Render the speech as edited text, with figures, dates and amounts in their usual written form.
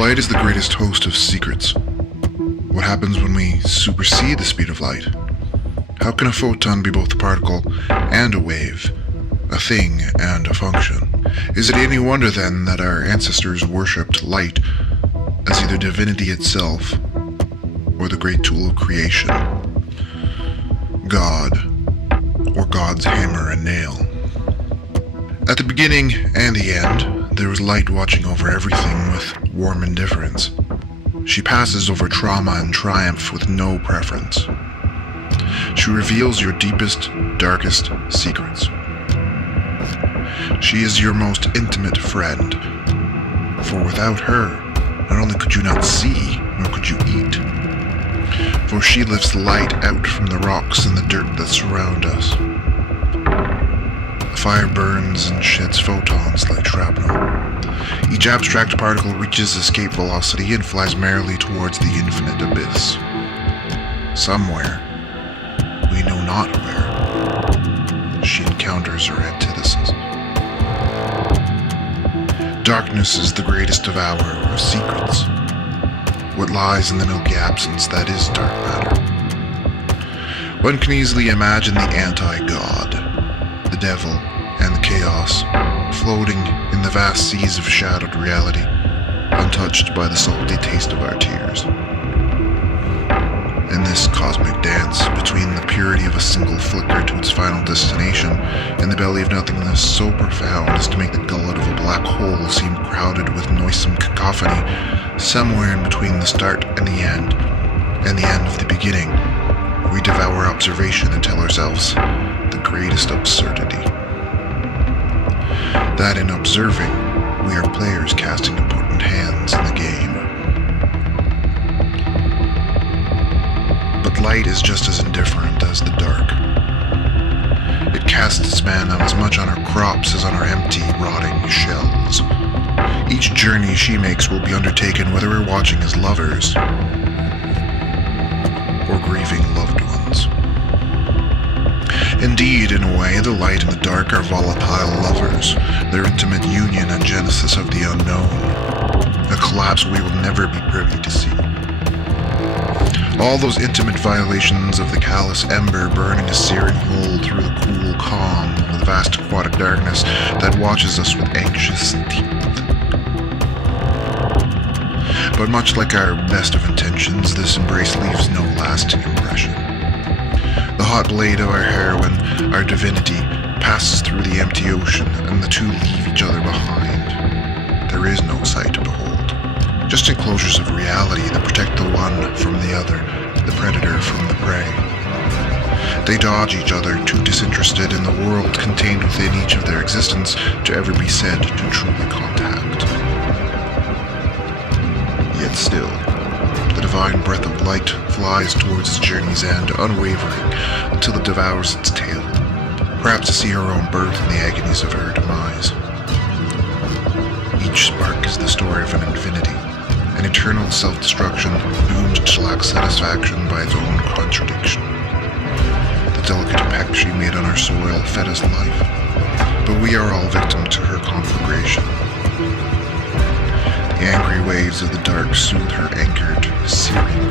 Light is the greatest host of secrets. What happens when we supersede the speed of light? How can a photon be both a particle and a wave, a thing and a function? Is it any wonder then that our ancestors worshipped light as either divinity itself or the great tool of creation, God, or God's hammer and nail? At the beginning and the end, there was light watching over everything with warm indifference. She passes over trauma and triumph with no preference. She reveals your deepest, darkest secrets. She is your most intimate friend, for without her, not only could you not see, nor could you eat, for she lifts light out from the rocks and the dirt that surround us. The fire burns and sheds photons like shrapnel. Each abstract particle reaches escape velocity and flies merrily towards the infinite abyss. Somewhere, we know not where, she encounters her antithesis. Darkness is the greatest devourer of secrets. What lies in the milky absence, that is dark matter. One can easily imagine the anti-god, the devil, and the chaos, floating in the vast seas of shadowed reality, untouched by the salty taste of our tears. In this cosmic dance between the purity of a single flicker to its final destination and the belly of nothingness so profound as to make the gullet of a black hole seem crowded with noisome cacophony, somewhere in between the start and the end of the beginning, we devour observation and tell ourselves the greatest absurdity. That in observing, we are players casting important hands in the game. But light is just as indifferent as the dark. It casts its mana as much on our crops as on our empty, rotting shells. Each journey she makes will be undertaken whether we're watching as lovers or grieving loved ones. Indeed, in a way, the light and the dark are volatile lovers, their intimate union and genesis of the unknown, a collapse we will never be privy to see. All those intimate violations of the callous ember burning a searing hole through the cool calm of the vast aquatic darkness that watches us with anxious teeth. But much like our best of intentions, this embrace leaves no lasting impression. The hot blade of our heroine, our divinity, passes through the empty ocean, and the two leave each other behind. There is no sight to behold, just enclosures of reality that protect the one from the other, the predator from the prey. They dodge each other, too disinterested in the world contained within each of their existence to ever be said to truly contact. Yet still, the divine breath of light flies towards its journey's end, unwavering, until it devours its tail, perhaps to see her own birth in the agonies of her demise. Each spark is the story of an infinity, an eternal self-destruction doomed to lack satisfaction by its own contradiction. The delicate peck she made on our soil fed us life, but we are all victim to her conflagration. The angry waves of the dark soothe her anchored, searing